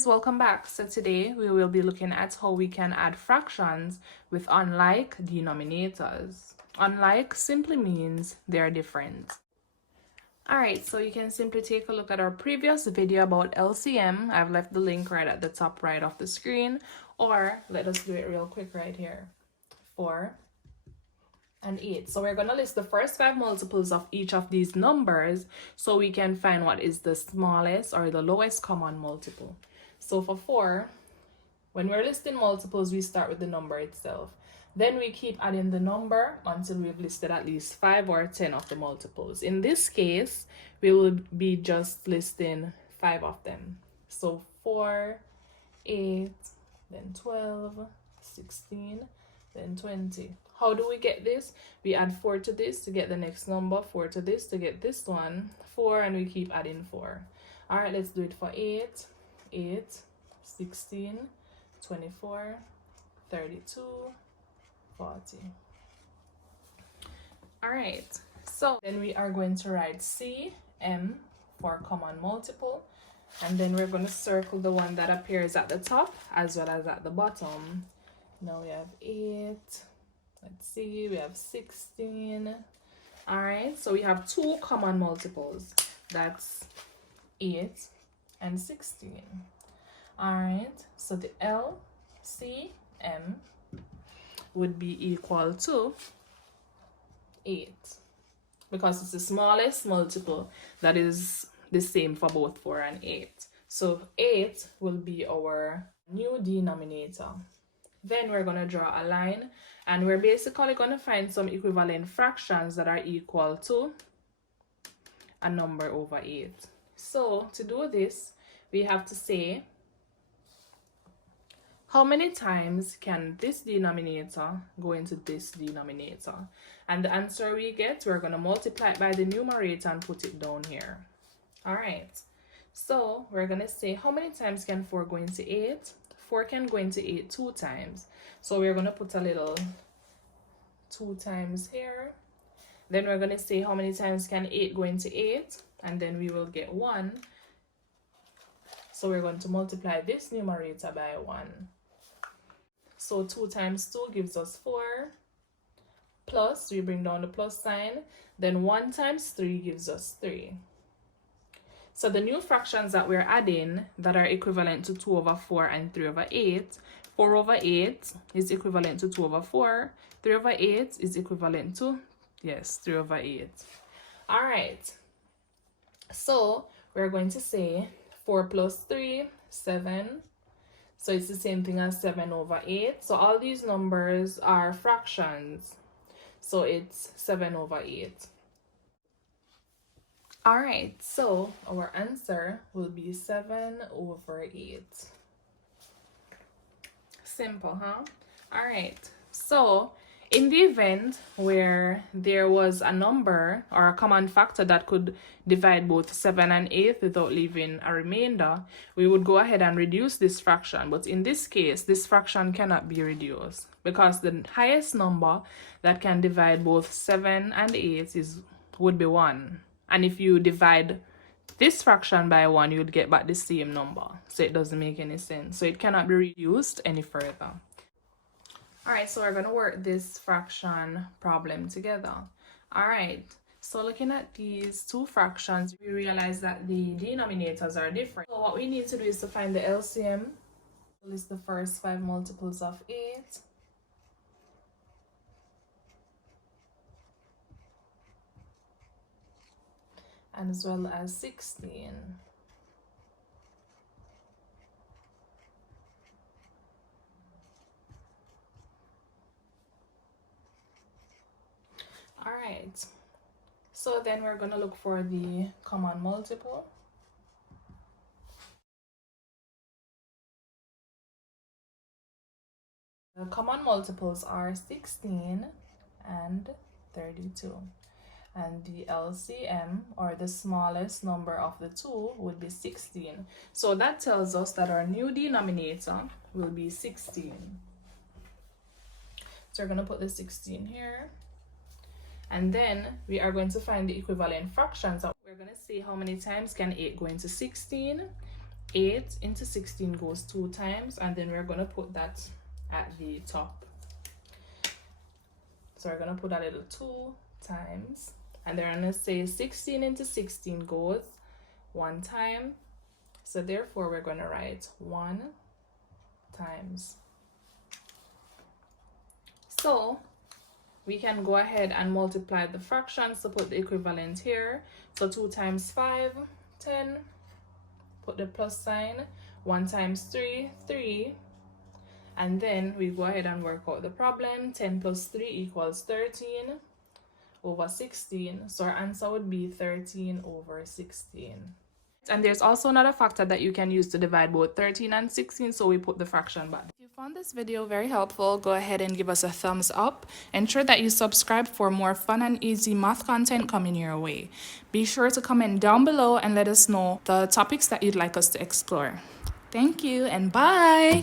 guys, welcome back. So today we will be looking at how we can add fractions with unlike denominators. Unlike simply means they are different. Alright, so you can simply take a look at our previous video about LCM. I've left the link right at the top right of the screen, or let us do it real quick right here. 4 and 8. So we're going to list the first 5 multiples of each of these numbers so we can find what is the smallest or the lowest common multiple. So for 4, when we're listing multiples, we start with the number itself. Then we keep adding the number until we've listed at least 5 or 10 of the multiples. In this case, we will be just listing 5 of them. So 4, 8, then 12, 16, then 20. How do we get this? We add 4 to this to get the next number, 4 to this to get this one, 4, and we keep adding 4. All right, let's do it for 8, 16, 24, 32, 40. All right, so then we are going to write CM for common multiple, and then we're going to circle the one that appears at the top as well as at the bottom. Now we have 8. Let's see, we have 16. All right, so we have 2 common multiples. That's 8 and 16. All right, so the LCM would be equal to 8 because it's the smallest multiple that is the same for both 4 and 8. So 8 will be our new denominator. Then we're going to draw a line, and we're basically going to find some equivalent fractions that are equal to a number over 8. So to do this, we have to say, how many times can this denominator go into this denominator? And the answer we get, we're going to multiply it by the numerator and put it down here. All right. So we're going to say, how many times can 4 go into 8? 4 can go into 8 2 times. So we're going to put a little 2 times here. Then we're going to say, how many times can 8 go into 8? And then we will get 1. So we're going to multiply this numerator by 1. So 2 times 2 gives us 4. Plus, we bring down the plus sign. Then 1 times 3 gives us 3. So the new fractions that we're adding that are equivalent to 2 over 4 and 3 over 8, 4 over 8 is equivalent to 2 over 4, 3 over 8 is equivalent to, 3 over 8. All right. So we're going to say 4 plus 3, 7. So it's the same thing as 7 over 8. So all these numbers are fractions. So it's 7 over 8. All right, so our answer will be 7 over 8. Simple, huh? All right, so in the event where there was a number or a common factor that could divide both 7 and 8 without leaving a remainder, we would go ahead and reduce this fraction. But in this case, this fraction cannot be reduced because the highest number that can divide both 7 and 8 would be 1. And if you divide this fraction by 1, you'd get back the same number. So it doesn't make any sense. So it cannot be reduced any further. All right, so we're going to work this fraction problem together. All right, so looking at these 2 fractions, we realize that the denominators are different. So what we need to do is to find the LCM. List the first 5 multiples of 8. And as well as 16. All right, so then we're going to look for the common multiple. The common multiples are 16 and 32. And the LCM, or the smallest number of the 2, would be 16. So that tells us that our new denominator will be 16. So we're going to put the 16 here. And then we are going to find the equivalent fractions. We're going to see how many times can 8 go into 16. 8 into 16 goes 2 times, and then we're going to put that at the top. So we're going to put a little 2 times, and they're going to say 16 into 16 goes 1 time. So therefore we're going to write 1 times. So we can go ahead and multiply the fractions to put the equivalent here. So 2 times 5, 10. Put the plus sign. 1 times 3, 3. And then we go ahead and work out the problem. 10 plus 3 equals 13 over 16. So our answer would be 13 over 16. And there's also another factor that you can use to divide both 13 and 16, so we put the fraction back. If you found this video very helpful, go ahead and give us a thumbs up. Ensure that you subscribe for more fun and easy math content coming your way. Be sure to comment down below and let us know the topics that you'd like us to explore. Thank you and bye!